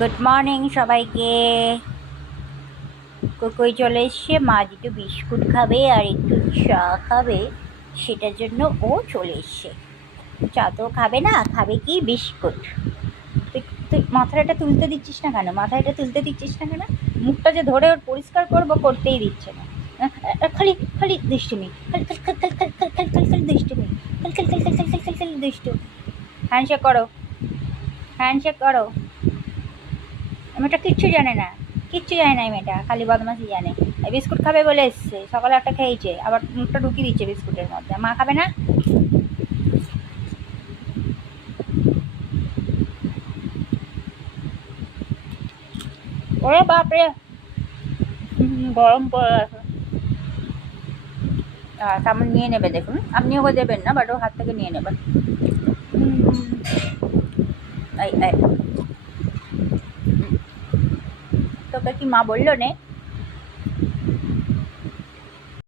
Good morning সবাইকে। কই চলে এসছে, মা একটু বিস্কুট খাবে আর একটু চা খাবে, সেটার জন্য ও চলে এসছে। চা তো খাবে না, খাবে কি বিস্কুট। তুই তুই মাথাটা তুলতে দিচ্ছিস না কেন? মাথাটা তুলতে দিচ্ছিস না কেন? মুখটা যে ধরে ওর পরিষ্কার করবো, করতেই দিচ্ছে না। খালি খালি দুষ্টুমি, খালি খালি খালি খালি খালি খালি খালি খালি দুষ্টুমি, খালি খালি খালি খালি খালি খালি খালি দুষ্টু। হ্যান্ডশেক করো, হ্যান্ডশেক করো। মেয়েটা কিচ্ছু জানে না, কিচ্ছু জানে না। এই মেয়েটা খালি বদমাশি জানে। বিস্কুট খাবে বলে এসছে, সকালে একটা খেয়েছে, আবার মুখটা ঢুকিয়ে দিচ্ছে বিস্কুটের মধ্যে। মা খাবে না? ওরে বাপরে, গরম পড়ে গেছে। সামনে নিয়ে নেবে, দেখুন। আপনিও ওকে দেবেন না, বাট ও হাত থেকে নিয়ে নেবেন। এই তোকে কি মা বললো নে